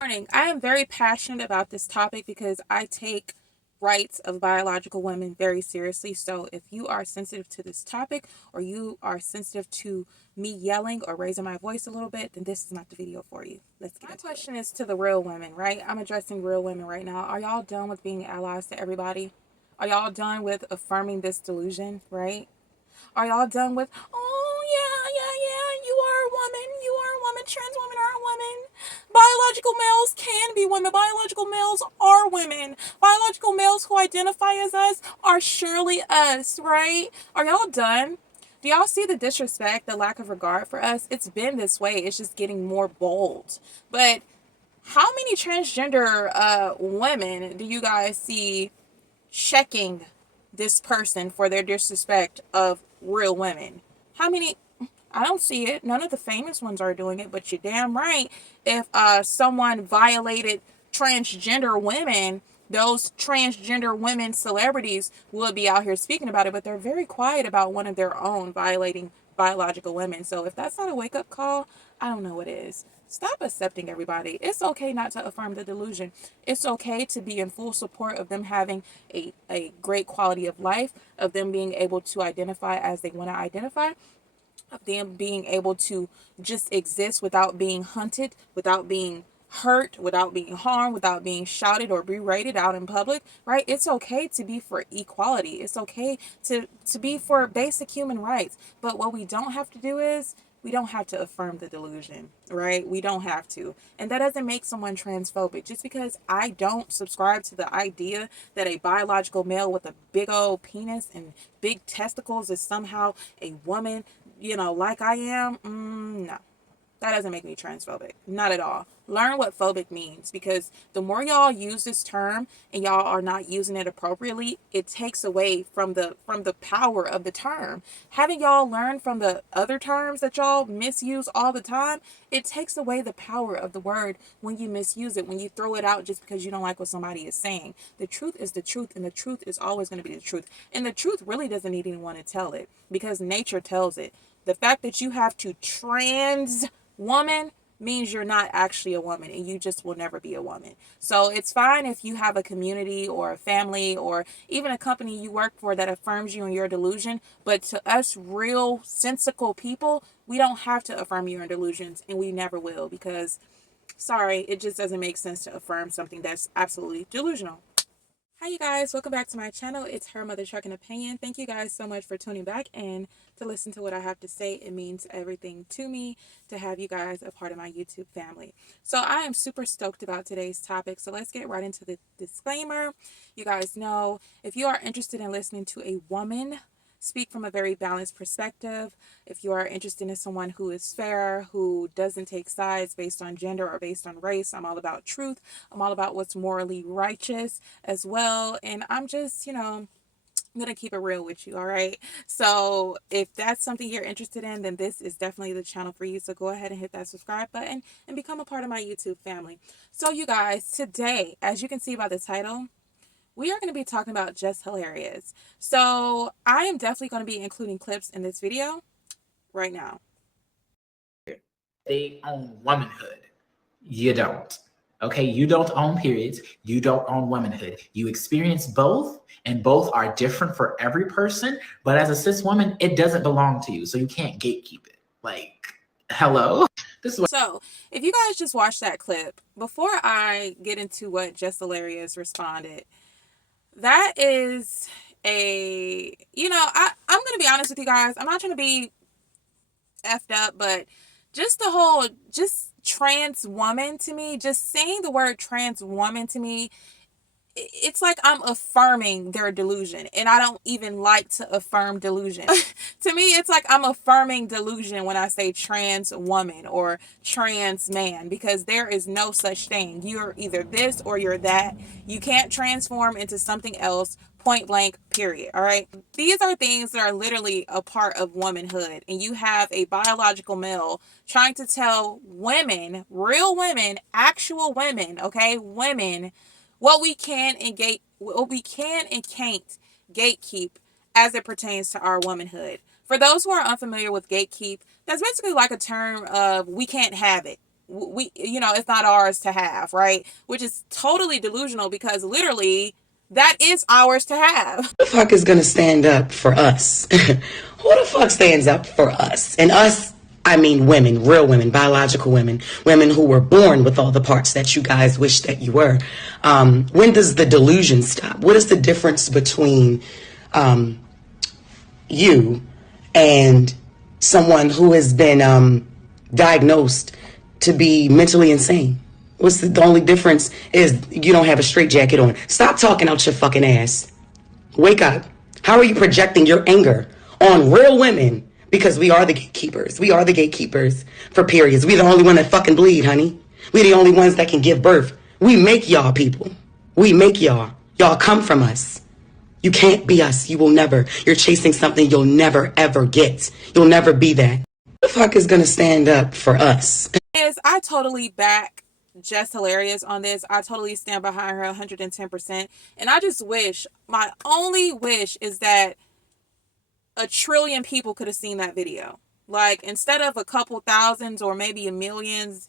Morning. I am very passionate about this topic because I take rights of biological women very seriously. So if you are sensitive to this topic or you are sensitive to me yelling or raising my voice a little bit, then this is not the video for you. Let's get My question is to the real women, right? I'm addressing real women right now. Are y'all done with being allies to everybody? Are y'all done with affirming this delusion, right? Are y'all done with, oh, yeah, you are a woman, trans women are women. Biological males can be women. Biological males are women. Biological males who identify as us are surely us, right? Are y'all done? Do y'all see the disrespect, the lack of regard for us? It's been this way. It's just getting more bold. But how many transgender women do you guys see checking this person for their disrespect of real women? How many? I don't see it. None of the famous ones are doing it, but you're damn right. If someone violated transgender women, those transgender women celebrities will be out here speaking about it, but they're very quiet about one of their own violating biological women. So if that's not a wake up call, I don't know what is. Stop accepting everybody. It's okay not to affirm the delusion. It's okay to be in full support of them having a great quality of life, of them being able to identify as they want to identify, of them being able to just exist without being hunted, without being hurt, without being harmed, without being shouted or berated out in public, right? It's okay to be for equality. It's okay to be for basic human rights. But what we don't have to do is we don't have to affirm the delusion, right? We don't have to. And that doesn't make someone transphobic. Just because I don't subscribe to the idea that a biological male with a big old penis and big testicles is somehow a woman, like I am, no. That doesn't make me transphobic. Not at all. Learn what phobic means, because the more y'all use this term and y'all are not using it appropriately, it takes away from the power of the term. Having y'all learn from the other terms that y'all misuse all the time, it takes away the power of the word when you misuse it, when you throw it out just because you don't like what somebody is saying. The truth is the truth, and the truth is always going to be the truth. And the truth really doesn't need anyone to tell it, because nature tells it. The fact that you have to trans woman means you're not actually a woman, and you just will never be a woman. So it's fine if you have a community or a family or even a company you work for that affirms you in your delusion, but to us real sensical people, we don't have to affirm your delusions, and we never will, because sorry, it just doesn't make sense to affirm something that's absolutely delusional. Hi, you guys. Welcome back to my channel. It's Her Mother Trucking Opinion. Thank you guys so much for tuning back in to listen to what I have to say. It means everything to me to have you guys a part of my YouTube family. So I am super stoked about today's topic. So let's get right into the disclaimer. You guys know, if you are interested in listening to a woman speak from a very balanced perspective, if you are interested in someone who is fair, who doesn't take sides based on gender or based on race, I'm all about truth. I'm all about what's morally righteous as well. And I'm just, I'm going to keep it real with you, all right? So if that's something you're interested in, then this is definitely the channel for you. So go ahead and hit that subscribe button and become a part of my YouTube family. So you guys, today, as you can see by the title, we are going to be talking about Just Hilarious. So I am definitely going to be including clips in this video right now. They own womanhood. You don't. Okay, you don't own periods. You don't own womanhood. You experience both, and both are different for every person. But as a cis woman, it doesn't belong to you, so you can't gatekeep it. Like, hello. This is what. So if you guys just watch that clip, before I get into what Just Hilarious responded, that is I'm going to be honest with you guys. I'm not trying to be effed up, but just the whole, just trans woman to me, just saying the word trans woman to me, it's like I'm affirming their delusion, and I don't even like to affirm delusion. To me, it's like I'm affirming delusion when I say trans woman or trans man, because there is no such thing. You're either this or you're that. You can't transform into something else, point blank, period. All right. These are things that are literally a part of womanhood, and you have a biological male trying to tell women, real women, actual women, okay, women, what we can and can't gatekeep as it pertains to our womanhood. For those who are unfamiliar with gatekeep, that's basically like a term of we can't have it. we, it's not ours to have, right? Which is totally delusional, because literally that is ours to have. Who the fuck is gonna stand up for us? Who the fuck stands up for us? And us, I mean women, real women, biological women, women who were born with all the parts that you guys wish that you were. When does the delusion stop? What is the difference between you and someone who has been diagnosed to be mentally insane? What's the only difference is you don't have a straitjacket on. Stop talking out your fucking ass. Wake up. How are you projecting your anger on real women? Because we are the gatekeepers. We are the gatekeepers for periods. We the only one that fucking bleed, honey. We the only ones that can give birth. We make y'all people. We make y'all. Y'all come from us. You can't be us. You will never. You're chasing something you'll never ever get. You'll never be that. Who the fuck is gonna stand up for us? Is I totally back Jess Hilarious on this. I totally stand behind her 110%. And I just wish, my only wish is that a trillion people could have seen that video. Like, instead of a couple thousands or maybe a millions,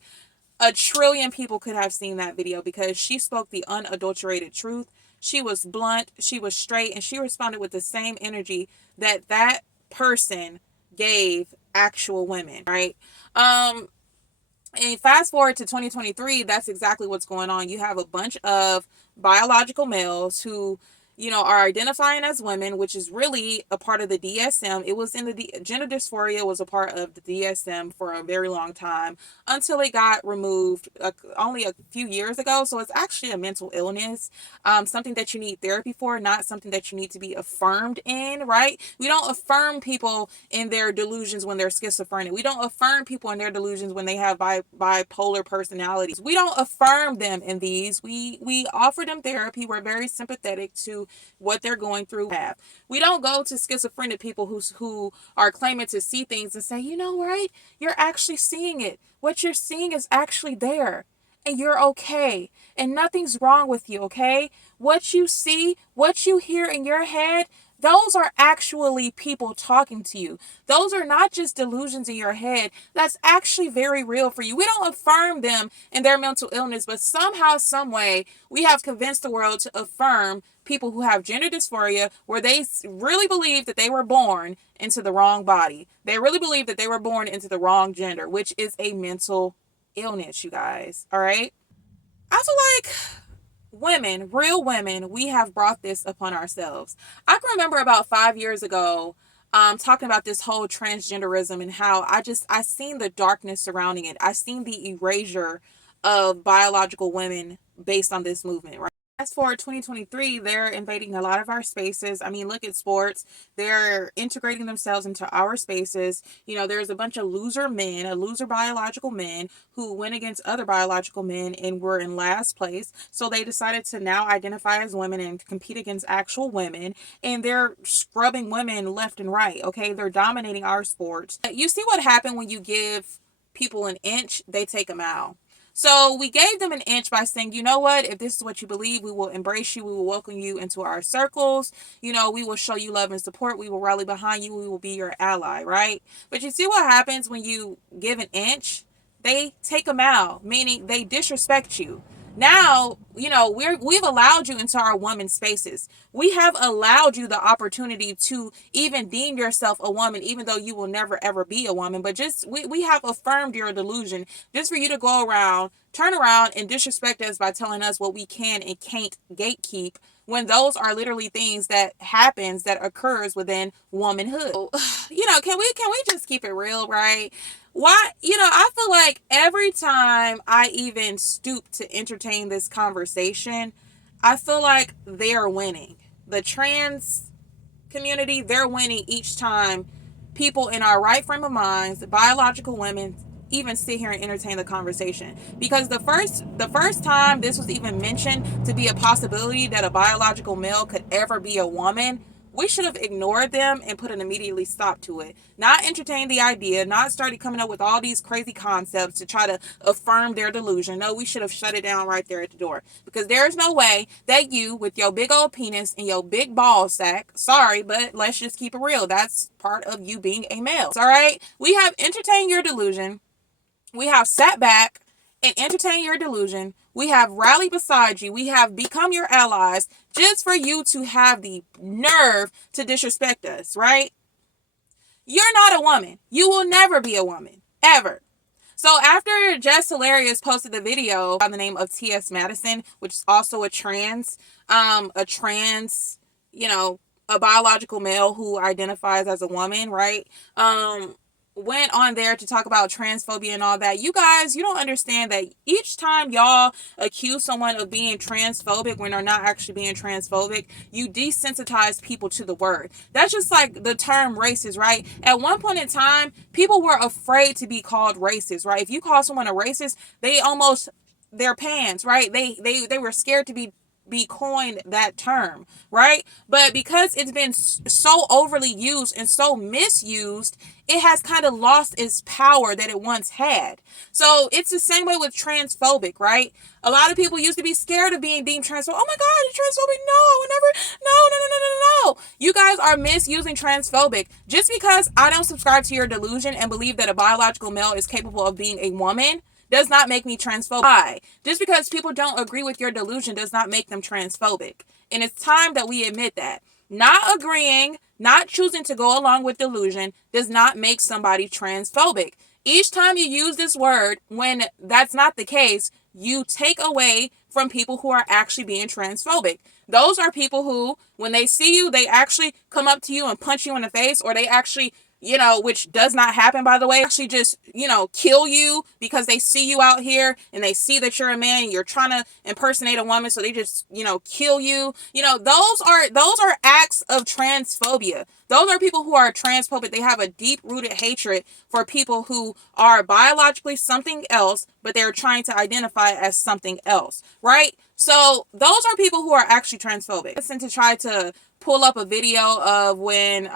a trillion people could have seen that video, because she spoke the unadulterated truth. She was blunt, she was straight, and she responded with the same energy that that person gave actual women, right? And fast forward to 2023, that's exactly what's going on. You have a bunch of biological males who, are identifying as women, which is really a part of the DSM. It was in the gender dysphoria was a part of the DSM for a very long time, until it got removed only a few years ago. So it's actually a mental illness, something that you need therapy for, not something that you need to be affirmed in, right? We don't affirm people in their delusions when they're schizophrenic. We don't affirm people in their delusions when they have bipolar personalities. We don't affirm them in these. We offer them therapy. We're very sympathetic to what they're going through. We don't go to schizophrenic people who are claiming to see things and say, right, you're actually seeing it. What you're seeing is actually there, and you're okay, and nothing's wrong with you, okay? What you see, what you hear in your head, those are actually people talking to you. Those are not just delusions in your head. That's actually very real for you. We don't affirm them in their mental illness, but somehow, some way, we have convinced the world to affirm people who have gender dysphoria, where they really believe that they were born into the wrong body. They really believe that they were born into the wrong gender, which is a mental illness, you guys. All right? I feel like women, real women, we have brought this upon ourselves. I can remember about 5 years ago, talking about this whole transgenderism and how I seen the darkness surrounding it. I seen the erasure of biological women based on this movement, right? As for 2023, they're invading a lot of our spaces. I mean, look at sports. They're integrating themselves into our spaces. There's a bunch of loser biological men who went against other biological men and were in last place. So they decided to now identify as women and compete against actual women. And they're scrubbing women left and right, okay? They're dominating our sports. You see what happened when you give people an inch, they take a mile. So we gave them an inch by saying, you know what, if this is what you believe, we will embrace you. We will welcome you into our circles. We will show you love and support. We will rally behind you. We will be your ally, right? But you see what happens when you give an inch? They take a mile, meaning they disrespect you. Now, we've allowed you into our woman spaces. We have allowed you the opportunity to even deem yourself a woman, even though you will never ever be a woman. But we have affirmed your delusion just for you to go around, turn around and disrespect us by telling us what we can and can't gatekeep, when those are literally things that occurs within womanhood. Can we just keep it real, right? Why, I feel like every time I even stoop to entertain this conversation, I feel like they're winning. The trans community, they're winning each time people in our right frame of minds, biological women, even sit here and entertain the conversation. Because the first time this was even mentioned to be a possibility that a biological male could ever be a woman, we should have ignored them and put an immediately stop to it. Not entertain the idea, not started coming up with all these crazy concepts to try to affirm their delusion. No, we should have shut it down right there at the door. Because there's no way that you, with your big old penis and your big ball sack, sorry, but let's just keep it real. That's part of you being a male. All right? We have entertained your delusion. We have sat back. and entertain your delusion. We have rallied beside you. We have become your allies just for you to have the nerve to disrespect us, right? You're not a woman. You will never be a woman. Ever. So after Jess Hilarious posted the video by the name of T.S. Madison, which is also a trans, a biological male who identifies as a woman, right? Went on there to talk about transphobia and all that. You guys, you don't understand that each time y'all accuse someone of being transphobic when they're not actually being transphobic, you desensitize people to the word. That's just like the term racist, right? At one point in time, people were afraid to be called racist, right? If you call someone a racist, they almost their pants, right? They were scared to be coined that term, right? But because it's been so overly used and so misused, it has kind of lost its power that it once had. So it's the same way with transphobic, right? A lot of people used to be scared of being deemed transphobic. Oh my God, it's transphobic. No, never. No. You guys are misusing transphobic. Just because I don't subscribe to your delusion and believe that a biological male is capable of being a woman does not make me transphobic. Just because people don't agree with your delusion does not make them transphobic. And it's time that we admit that. Not agreeing, not choosing to go along with delusion does not make somebody transphobic. Each time you use this word, when that's not the case, you take away from people who are actually being transphobic. Those are people who, when they see you, they actually come up to you and punch you in the face, or they actually, which does not happen, by the way, actually just, kill you because they see you out here and they see that you're a man and you're trying to impersonate a woman. So they just, kill you. Those are acts of transphobia. Those are people who are transphobic. They have a deep rooted hatred for people who are biologically something else, but they're trying to identify as something else, right? So those are people who are actually transphobic. Listen to try to pull up a video of when,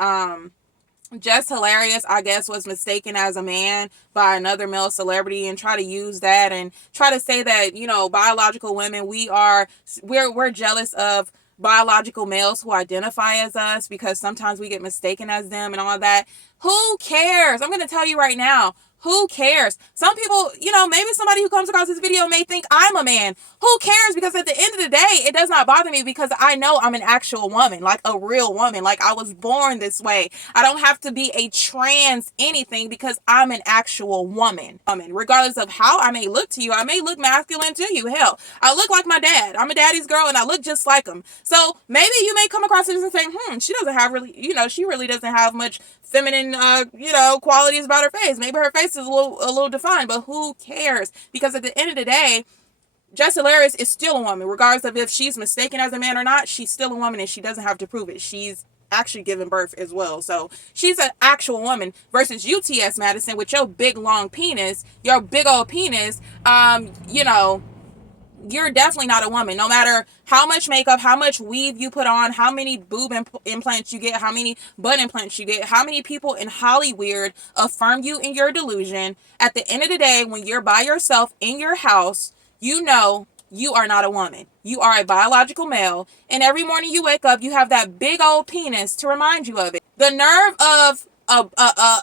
Jess Hilarious, I guess, was mistaken as a man by another male celebrity and try to use that and try to say that, biological women, we're jealous of biological males who identify as us because sometimes we get mistaken as them and all that. Who cares? I'm going to tell you right now. Who cares? Some people, maybe somebody who comes across this video may think I'm a man. Who cares? Because at the end of the day, it does not bother me because I know I'm an actual woman, like a real woman. Like I was born this way. I don't have to be a trans anything because I'm an actual woman. Regardless of how I may look to you, I may look masculine to you. Hell, I look like my dad. I'm a daddy's girl and I look just like him. So maybe you may come across this and say, she doesn't have really, she really doesn't have much feminine, qualities about her face. Maybe her face is a little defined, but who cares? Because at the end of the day, Jess Hilarious is still a woman, regardless of if she's mistaken as a man or not. She's still a woman, and she doesn't have to prove it. She's actually given birth as well, so she's an actual woman. Versus you, T.S. Madison, with your big long penis, your big old penis. You're definitely not a woman. No matter how much makeup, how much weave you put on, how many boob implants you get, how many butt implants you get, how many people in Hollywood affirm you in your delusion. At the end of the day, when you're by yourself in your house, you are not a woman. You are a biological male. And every morning you wake up, you have that big old penis to remind you of it. The nerve of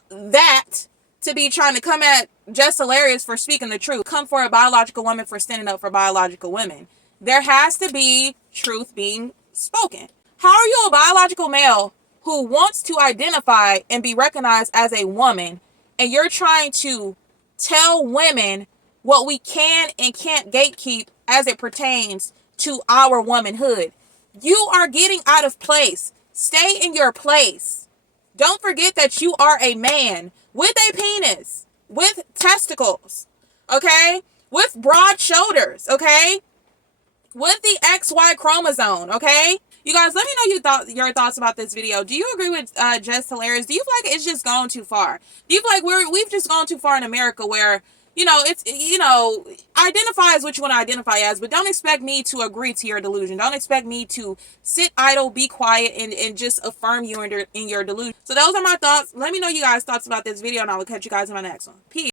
that to be trying to come at Jess Hilarious for speaking the truth. Come for a biological woman for standing up for biological women. There has to be truth being spoken. How are you a biological male who wants to identify and be recognized as a woman, and you're trying to tell women what we can and can't gatekeep as it pertains to our womanhood? You are getting out of place. Stay in your place. Don't forget that you are a man with a penis, with testicles, okay? With broad shoulders, okay? With the XY chromosome, okay? You guys, let me know your thoughts about this video. Do you agree with Jess Hilarious? Do you feel like it's just gone too far? Do you feel like we've just gone too far in America where, identify as what you want to identify as, but don't expect me to agree to your delusion. Don't expect me to sit idle, be quiet, and just affirm you in your delusion. So those are my thoughts. Let me know you guys' thoughts about this video, and I will catch you guys in my next one. Peace.